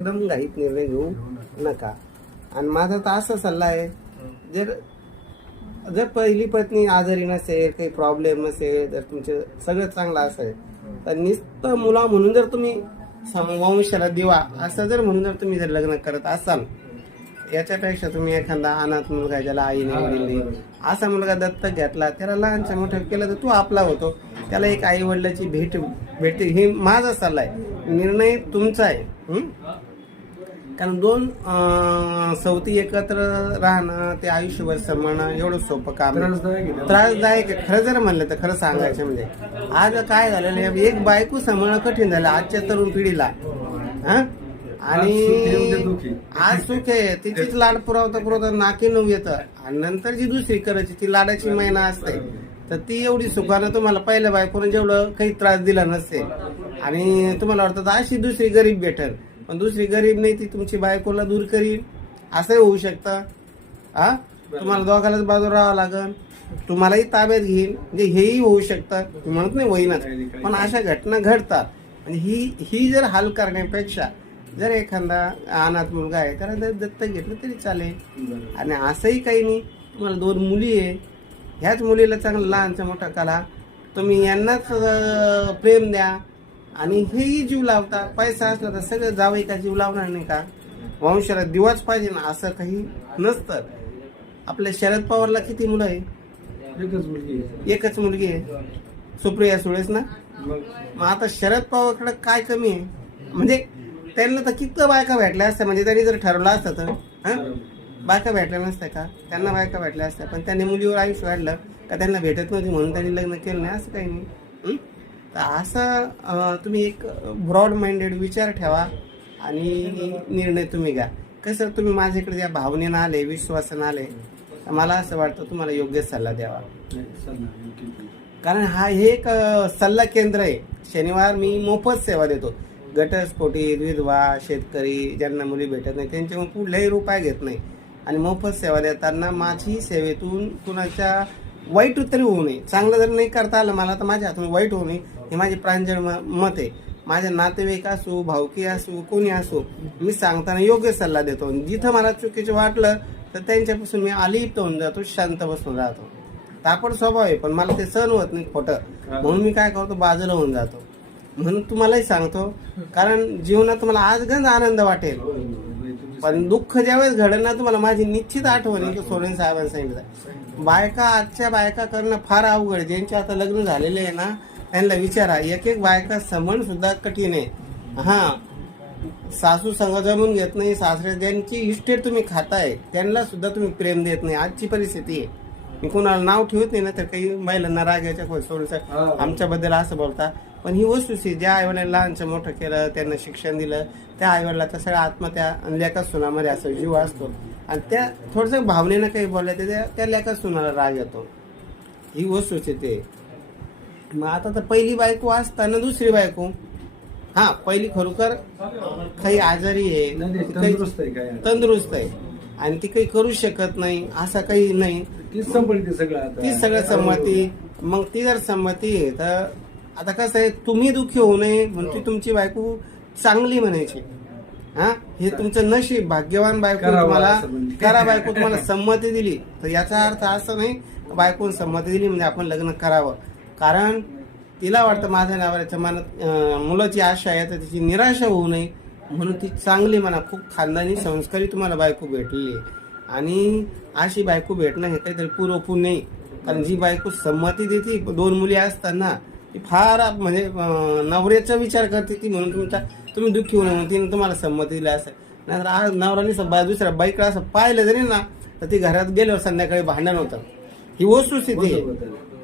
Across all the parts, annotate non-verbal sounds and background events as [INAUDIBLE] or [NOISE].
एकदम घाईत निर्णय घेऊ नका. आणि माझा तर असा सल्ला आहे जर जर पहिली पत्नी आजारी नसेल काही प्रॉब्लेम नसेल जर तुमचं सगळं चांगलं असेल. तर नुसतं मुला म्हणून जर तुम्ही वंशाला दिवा असं जर म्हणून जर तुम्ही जर लग्न करत असाल याच्यापेक्षा तुम्ही एखादा अनाथ मुलगा ज्याला आई नाही नाही असा मुलगा दत्तक घेतला त्याला लहानच्या मोठं केलं तर तो आपला होतो. त्याला एक आई वडिलाची भेट भेटते. हे माझा सल्ला आहे. निर्णय तुमचा आहे? कारण दोन सवती एकत्र राहणं ते आयुष्यभर सांभाळणं एवढं सोपं काम आहे. त्रासदायक आहे ना? त्रासदायक आहे. खरं जर म्हणलं तर खरं सांगायचं म्हणजे आज काय झालेलं आहे एक बायको सांभाळणं कठीण झालं आजच्या तरुण पिढीला. हा? सुख आणि दुःख. आहे. आज सुख आहे. तिचीच लाड पुरवता पुरवता नाकी नऊ येतं. आणि नंतर जी दुसरी करायची ती लाडाची महिना असते. तर ती एवढी सुखानं तुम्हाला पहिल्या बायकोनं जेवढं काही त्रास दिला नसेल आणि तुम्हाला वाटतं तर अशी दुसरी गरीब भेटेल. पण दुसरी गरीब नाही ती तुमची बायकोला दूर करील असंही होऊ शकतं. हा? तुम्हाला दोघालाच बाजू राहावं लागल तुम्हालाही ताब्यात घेईल म्हणजे हेही होऊ शकतं. मी म्हणत नाही होईनच. पण अशा घटना घडतात. आणि ही ही जर हाल करण्यापेक्षा जर एखादा अनाथ मुलगा आहे जर दत्तक घेतलं तरी चालेल. आणि असंही काही नाही. तुम्हाला दोन मुली आहे. ह्याच मुलीला चांगलं लहानचा मोठा कला तुम्ही यांनाच प्रेम द्या. आणि हेही जीव लावता पैसा असला तर सगळं जावं का जीव लावणार नाही का? वंशाला दिवाच पाहिजे ना असं काही नसतं. आपल्या शरद पवारला किती मुलं आहे? एकच मुलगी आहे. एकच मुलगी आहे. सुप्रिया सुळेस ना? मग? आता शरद पवारकडे काय कमी आहे? म्हणजे त्यांना तर किती बायका भेटल्या असत्या म्हणजे त्यांनी जर ठरवलं असतं तर हं? बायका भेटल्या नसत्या का? त्यांना बायका भेटल्या असत्या पण त्यांनी मुलीवर आयुष्य वाढलं का त्यांना भेटत नव्हती म्हणून त्यांनी लग्न केलं नाही असं काही नाही? तर असं तुम्ही एक ब्रॉड माइंडेड विचार ठेवा आणि निर्णय तुम्ही घ्या. कसं तुम्ही माझ्याकडे ज्या भावनेनं आले विश्वासानं आले मला असं वाटतं तुम्हाला योग्य सल्ला द्यावा. कारण हा हे एक सल्ला केंद्र आहे. शनिवार मी मोफत सेवा देतो. गटस्फोटी विधवा शेतकरी ज्यांना मुली भेटत नाही त्यांच्याकडून कुठलाही रुपये घेत नाही. आणि मोफत सेवा देताना माझी सेवेतून कुणाच्या वाईट उत्तरी होऊ नये. चांगलं जर नाही करता आलं मला तर माझ्या हातून वाईट होऊ नये. हे माझे प्रांजळ म- मत आहे. माझे नातेवाईक असो भावकी असो कोणी असो मी सांगताना योग्य सल्ला देतो. जिथं मला चुकीचं वाटलं तर त्यांच्यापासून मी अलिप्त होऊन जातो शांत बसून राहतो. तापड स्वभाव आहे पण मला ते सहन होत नाही खोटं. म्हणून मी काय करतो बाजूला होऊन जातो. म्हणून तुम्हालाही सांगतो कारण जीवनात तुम्हाला आज गंज आनंद वाटेल. पण दुःख ज्यावेळेस घडेल ना तुम्हाला माझी निश्चित आठवण येईल सोरेन साहेबांनी सांगितलं. बायका आजच्या बायका करणं फार अवघड. ज्यांचे आता लग्न झालेले आहे ना त्यांना विचारा एक एक बायका समण सुद्धा कठीण आहे हा सासू संग जमून घेत नाही सासरे ज्यांची इस्टेट तुम्ही खाताय त्यांना सुद्धा तुम्ही प्रेम देत नाही आजची परिस्थिती आहे मी कोणाला नाव ठेवत नाही ना तर काही महिलांना राग याच्या सोडून. आमच्याबद्दल असं बोलता पण ही वस्तुस्थिती ज्या आईवडिलांना लहानचं मोठं केलं त्यांना शिक्षण दिलं त्या आईवडिलाचा सगळ्या आत्महत्या आणि लेखा सुनामध्ये असं जीव असतो आणि त्या थोडंसं भावनेनं काही बोलल्या त्या त्या लेखा सुनाला राग येतो ही वस्तुस्थिती आहे मग आता तर पहिली बायको असताना दुसरी बायको. हा पहिली खरोखर काही आजारी आहे काही तंदुरुस्त आहे काय? तंदुरुस्त आहे. आणि ती काही करू शकत नाही असं काही नाही. तीच संपली सगळं आता. ती सगळं संमती. मग ती जर संमती आहे तर आता कसं आहे तुम्ही दुःखी होऊ नये म्हणून ती तुमची बायको चांगली म्हणायची. हा हे तुमचं नशीब भाग्यवान बायको करावं तुम्हाला असं. करा बायको तुम्हाला संमती दिली. तर याचा अर्थ असं नाही बायकोने संमती दिली म्हणजे आपण लग्न करावं. कारण तिला वाटतं माझ्या नावाच्या मनात मुलाची आशा आहे तर तिची निराशा होऊ नये. म्हणून ती चांगली म्हणा खूप खानदानी संस्कारी तुम्हाला बायको भेटलेली आहे. आणि अशी बायको भेटणं हे काहीतरी पुरेपूर नाही. कारण जी बायको संमती देते दोन मुली असताना ती फार म्हणजे नवऱ्याचा विचार करते ती. म्हणून तुमच्या तुम्ही दुःखी होऊ नये म्हणून तिने तुम्हाला संमती दिली असं नाहीतर आज नवऱ्याने बा- दुसऱ्या बाईकडे असं पाहिलं जरी ना तर ती घरात गेल्यावर संध्याकाळी भांडण होतं. ही वस्तुस्थिती आहे.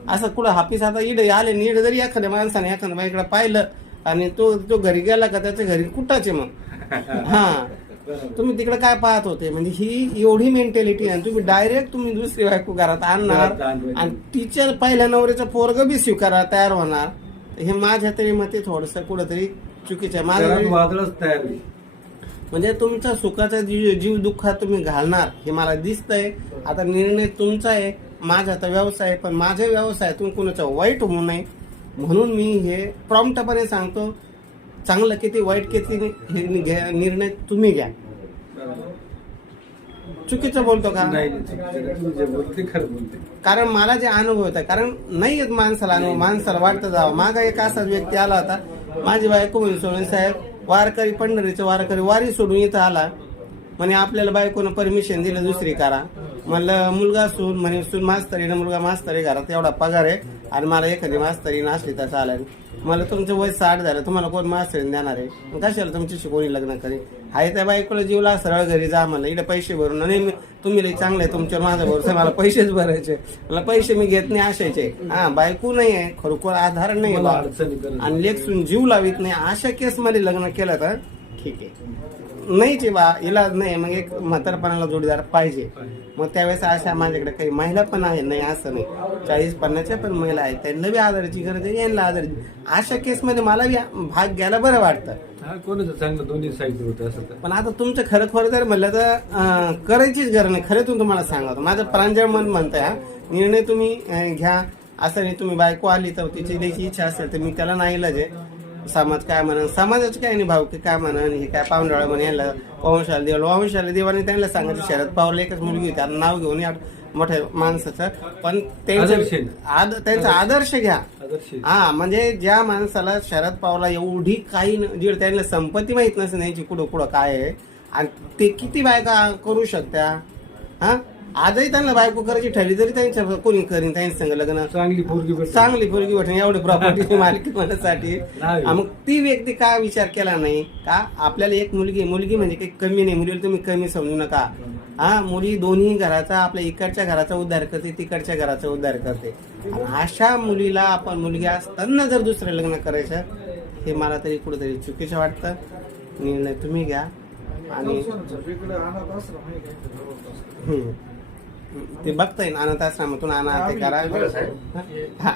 असं कुठं हापीस आता इड आले इड जरी एखाद्या माणसाने एखाद्या बाईकडे पाहिलं आणि तो तो घरी गेला का त्याच्या घरी कुठाचे मग? [LAUGHS] हा. तुम्ही तिकडे काय पाहत होते? म्हणजे ही एवढी मेंटॅलिटी आणि तुम्ही डायरेक्ट तुम्ही दुसरी बायको घरात आणणार. आणि टीचर पहिल्या नवऱ्याचं पोरग बी स्वीकारा तयार होणार. हे माझ्या तरी मते थोडस कुठंतरी चुकीचं आहे. माझं तयार म्हणजे तुमचा सुखाचा जीव जीव दुःखात तुम्ही घालणार हे मला दिसतंय. आता निर्णय तुमचा आहे. माझा आता व्यवसाय आहे, पण माझ्या व्यवसायातून कुणाचा वाईट होऊ नये. म्हणून मी हे प्रॉम्प्टपणे सांगतो चांगलं किती वाईट किती हे घ्या- निर्णय तुम्ही घ्या. चुकीचं बोलतो का? कारण मला जे अनुभव होता कारण नाही येत माणसाला अनुभव माणसाला वाटतं जावं. मागा एक असाच व्यक्ती आला होता माझी बायको म्हणे सोडून साहेब वारकरी पंढरीचे वारकरी वारी सोडून इथं आला. म्हणे आपल्याला बायकोनं परमिशन दिलं दुसरी करा. म्हणलं मुलगा सून म्हणे सून मास्तरीनं मुलगा मास्तरी घरात एवढा पगार आहे आणि मला एखादी मास्तरी नसली तर चालेल. मला तुमचं वय साठ झालं तुम्हाला कोण मास्तरीने देणार आहे? मग कशाला तुमच्याशी कोणी लग्न करेल आहे त्या बायकोला जीवला सरळ घरी जा म्हणलं इकडे पैसे भरून मी- तुम्ही लई चांगले तुमच्यावर माझा भरोसा मला पैसेच भरायचे मला पैसे मी घेत नाही आशायचे हा बायको नाही आहे खरोखर आधार नाही आणि लेखसून जीव लावित नाही अशा केस मध्ये लग्न केलं तर ठीक आहे. नाहीच आहे बा इलाज नाही मग एक म्हातारपणाला जोडीदार पाहिजे. मग त्यावेळेस अशा माझ्याकडे काही महिला पण आहे नाही असं नाही. चाळीस पन्नासच्या पण महिला आहेत. त्यांना बी आधाराची गरज आहे यांना आधार अशा केसमध्ये मला बी भाग घ्यायला बरं वाटतं. कोणाचं चांगलं दोन्ही साईड होतं असं पण आता तुमचं खरं खरं जर म्हणलं तर करायचीच गरज नाही. खरं तुम्हाला सांगतो. माझं प्रांजळ मन म्हणतंय हा. निर्णय तुम्ही घ्या. असं नाही तुम्ही बायको आली तर तिची द्यायची इच्छा असेल तर मी त्याला नाही आहे समाज काय म्हणन? समाजाचं काय नाही भाऊ की काय म्हणन? हे काय पाहुणराळ म्हणे याला वंशाला देवाला. वंशाला देवाने त्यांना सांगायचं शरद पवारला एकच मुलगी होती. आता नाव घेऊन या मोठ्या माणसाचं. पण. त्यांचं आद- त्यांचा आदर्श. घ्या. हा म्हणजे ज्या माणसाला शरद पवारला एवढी काही न- जी त्यांना संपत्ती माहीत नसेल यांची कुठं कुठं काय आहे. आणि ते किती बायका करू शकत्या? हा? आजही त्यांना बायको करायची ठरली तरी त्यांच्या कोणी करीन त्यांच्या संग लग्न. चांगली पोरगी भेटली. चांगली पोरगी भेटून एवढी प्रॉपर्टी मालकी होण्यासाठी नाही. हा, मग ती व्यक्ती का विचार केला नाही? का आपल्याला एक मुलगी मुलगी म्हणजे काही कमी नाही मुलीला तुम्ही कमी समजू नका. हा मुली दोन्ही घराचा आपल्या इकडच्या घराचा उद्धार करते तिकडच्या घराचा उद्धार करते. आणि अशा मुलीला आपण मुलगी असताना जर दुसरं लग्न करायचं हे मला तरी कुठेतरी चुकीचं वाटतं. निर्णय तुम्ही घ्या. आणि हम्म. ते बघता येईल अनाथ आश्रमातून आणा ते करा हा.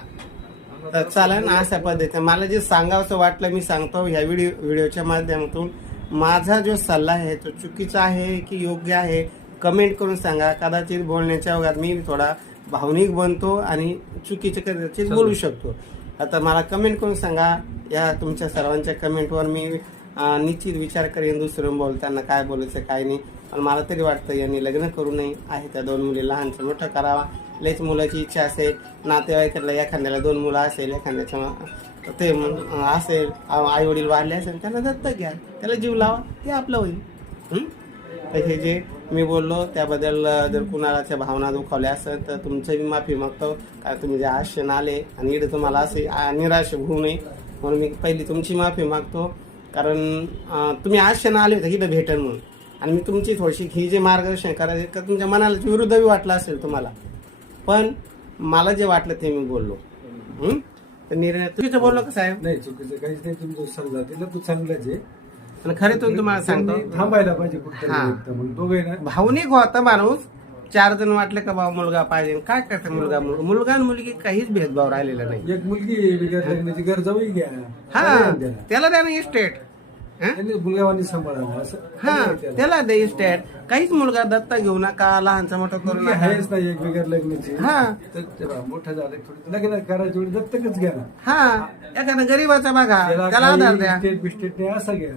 तर चालेल ना अशा पद्धतीने. मला जे सांगावंसं वाटलं मी सांगतो ह्या व्हिडिओ व्हिडिओच्या माध्यमातून. माझा जो सल्ला आहे तो चुकीचा आहे की योग्य आहे कमेंट करून सांगा. कदाचित बोलण्याच्या ओघात मी थोडा भावनिक बनतो आणि चुकीचे कदाचित बोलू शकतो. आता मला कमेंट करून सांगा. या तुमच्या सर्वांच्या कमेंटवर मी निश्चित विचार करेन दुसरं बोलताना काय बोलायचं काय नाही. पण मला तरी वाटतं यांनी लग्न करू नये. आहे त्या दोन मुली लहानचं मोठं करावा. लयच मुलाची इच्छा असेल नातेवाईकाला एखाद्याला दोन मुलं असेल एखाद्याच्या ते असेल आई वडील वाढले असेल त्यांना दत्तक घ्या. त्याला जीव लावा ते आपलं होईल. तर हे जे मी बोललो त्याबद्दल जर कुणालाच्या भावना दुखावल्या असेल तर तुमचं मी माफी मागतो. कारण तुम्ही जे आशेन आले आणि इकडे तुम्हाला असे निराश होऊ नये. म्हणून मी पहिली तुमची माफी मागतो. कारण तुम्ही आशेन आले होते इथं भेटेल म्हणून. आणि मी तुमची थोडीशी ही जे मार्गदर्शन करायचे का तुमच्या मनाला विरुद्ध बी वाटलं असेल तुम्हाला. पण मला जे वाटलं ते मी बोललो. हं? तर निर्णय चुकीचं बोललो का साहेब? नाही चुकीचं काहीच नाही तुम्ही जो सल्ला दिला तो चांगलाच आहे. आणि खरे तो तुम्हाला सांगतो. त्यांनी थांबायला पाहिजे कुठं हा. म्हणून. दोघे ना? भावनिक होता माणूस. चार जण वाटले का बाबा मुलगा पाहिजे. काय करते मुलगा? मुलगा मुलगा आणि मुलगी काहीच भेदभाव राहिलेला नाही. एक मुलगी आहे, बिगर लग्नाची घर जाऊही घ्या. हा. त्याला द्या ना इस्टेट सांभाळावं असं हा त्याला. द्या इस्टेट काहीच मुलगा दत्ता घेऊ नका लहानचा मोठा करू नका आहेच नाही एक बिगर लग्नाची हा. तर ते बा, मोठं झालं थोडी लग्न करायची वेळी दत्तकच घ्या ना हा एखादा गरीबाचा बघा त्याला आधार द्या इस्टेट बिस्टेट नाही असं घ्या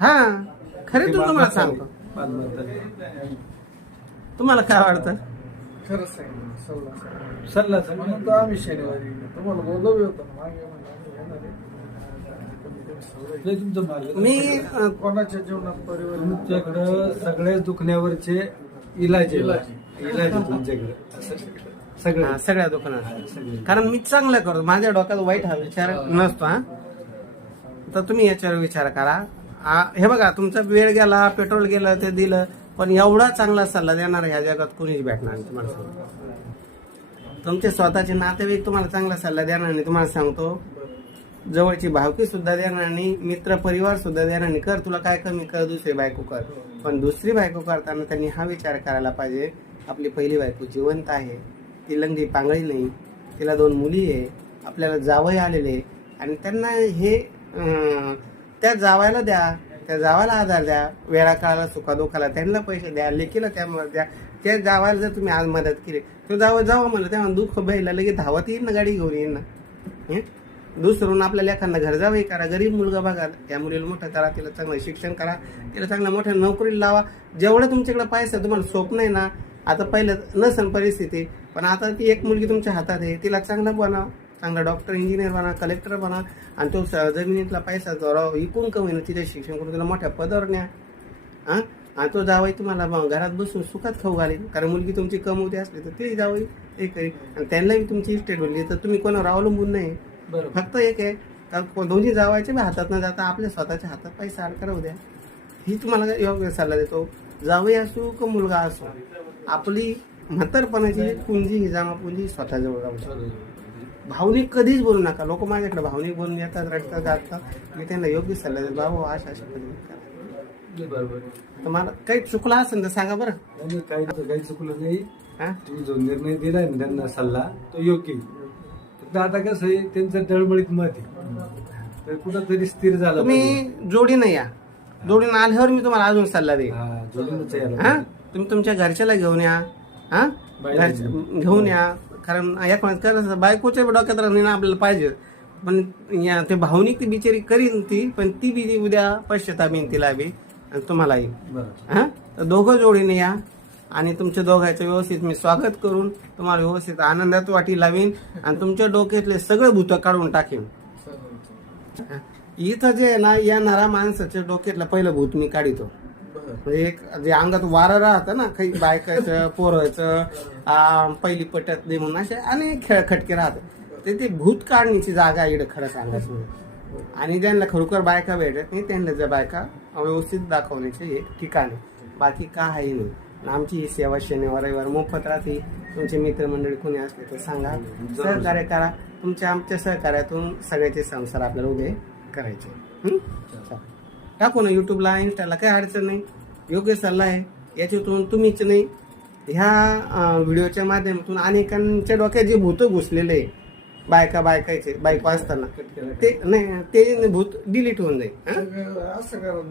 हा खरे ते तुम्हाला. सांगतो. तुम्हाला काय वाटतं खरंच सांगितलं सल्ला. सल्ला सांगा. म्हणून तर आम्ही शनिवारी तुम्हाला बोलवलं होतं मागे म्हणलं आम्ही येणार आहे. नाही तुमचं मार्ग मी अं, कोणाच्या जीवनात परिवार तुमच्याकडं सगळ्याच दुखण्यावरचे इलाज आहे. इलाज. इलाज आहे तुमच्याकडे. सगळे. हा, सगळ्या दुकानात. सगळे कारण मी चांगलं करतो. माझ्या डोक्यात वाईट हा विचार नसतो हा. तर तुम्ही याच्यावर विचार करा. आ, हे बघा तुमचा वेळ गेला पेट्रोल गेलं ते दिलं पण एवढा चांगला सल्ला देणार ह्या जगात कोणीच भेटणार नाही तुम्हाला सांगतो. तुमचे स्वतःचे नातेवाईक तुम्हाला चांगला सल्ला देणार नाही तुम्हाला सांगतो. जवळची भावकी सुद्धा देणार आणि मित्र परिवार सुद्धा देणार नाही कर. तुला काय कमी कर दुसरी बायको कर. पण दुसरी बायको करताना त्यांनी हा विचार करायला पाहिजे. आपली पहिली बायको जिवंत आहे. ती लंगडी पांगळी नाही. तिला दोन मुली आहे. आपल्याला जावई आलेले आणि त्यांना हे त्या जावायला द्या. त्या जावायला आधार द्या. वेळा काळाला सुखादुखाला त्यांना पैसे द्या. लेकीला त्यामुळे द्या. त्या जावायला जर तुम्ही आज मदत केली तो जावं जावं म्हणलं तेव्हा दुःख बैला लगेच धावत येईल ना गाडी घेऊन येईल ना. दुसरून आपल्या लेखांना घर जावं करा. गरीब मुलगा बघा या मुलीला मोठं करा तिला चांगलं शिक्षण करा तिला चांगल्या मोठ्या नोकरीला लावा. जेवढं तुमच्याकडे पाहिजे तुम्हाला स्वप्न आहे ना आता पहिलं नसन परिस्थिती पण आता ती एक मुलगी तुमच्या हातात आहे तिला चांगलं बनवा. चांगला डॉक्टर इंजिनियर बना कलेक्टर बना आणि तो स- जमिनीतला पैसा जोराव विकून कमी तिथे शिक्षण करून तिला मोठ्या पदावर न्या. हां? आणि तो जावाई तुम्हाला घरात बसून सुखात खाऊ घालेल. कारण मुलगी तुमची कमवते असली तर ते जावई ते करेल. आणि त्यांनाही तुमची इस्टेट बनली तर तुम्ही कोणावर अवलंबून नाही. बरोबर. फक्त एक आहे दोन्ही जावायचे बी हातात न जाता आपल्या स्वतःच्या हातात पैसा अडकरा द्या. ही तुम्हाला योग्य सल्ला देतो. जावई असो का मुलगा असो आपली म्हातारपणाची पुंजी ही पुंजी स्वतःजवळ राहू. भावनिक कधीच बोलू नका. लोक माझ्याकडे भावनिक बोलून येतात रडतात गातात. मी त्यांना योग्य सल्ला देतो. बाबा अशा अशा पद्धतीने करा. बरोबर. तर मला काही चुकला असेल तर सांगा बरं. काही काही चुकलं नाही. हा? तुम्ही जो निर्णय दिलाय त्यांना सल्ला तो योग्य फक्त आता कसं आहे त्यांचं डळमळीत मत आहे. तर कुठंतरी स्थिर झालं तुम्ही जोडीनं या. जोडीनं आल्यावर मी तुम्हाला अजून सल्ला देईन. हा जोडूनच यायला हा? पाहिजे. तुम्ही तुमच्या घरच्याला घेऊन या. हा? घरच्या- घेऊन. या. कारण एखाद्या करायचं बायकोच्या डोक्यात राहणं आपल्याला पाहिजे. पण या ते भावनिक ती बिचारी करीन ती पण ती बी उद्या पश्चाताप येईन तिला बी. आणि तुम्हालाही. बरं. हा? तर दोघं जोडीने या. आणि तुमच्या दोघांचं व्यवस्थित मी स्वागत करून तुम्हाला व्यवस्थित आनंदात वाटी लावीन आणि तुमच्या डोक्यातले सगळे भूत काढून टाकेन. इथं जे आहे ना येणारा माणसाच्या डोक्यातलं पहिलं भूत मी काढितो. म्हणजे एक जे अंगात वारं राहतं ना काही बायकायचं पोरायचं पहिली पटत नाही म्हणून असे अनेक खेळ खटके राहतात. ते ते भूत काढण्याची जागा आहे इकडे खरं सांगायचं म्हणजे. आणि ज्यांना खरोखर बायका भेटत नाही त्यांना ज्या बायका व्यवस्थित दाखवण्याचे हे ठिकाण आहे. बाकी काही नाही. आमची ही सेवा शनिवार रविवार मोफत राहते तुमचे मित्रमंडळी कोणी असले तर सांगा. सहकार्य करा. तुमच्या आमच्या सहकार्यातून सगळ्याचे संसार आपल्याला उभे करायचे. टाकू ना युट्यूबला इन्स्टाला काही अडचण नाही. योग्य सल्ला आहे. याच्यातून तुम्हीच नाही. ह्या व्हिडिओच्या माध्यमातून अनेकांच्या डोक्यात जे भूत घुसलेले बायका बायकायचे बायको असताना ते नाही ते भूत डिलीट होऊन जाईल? असं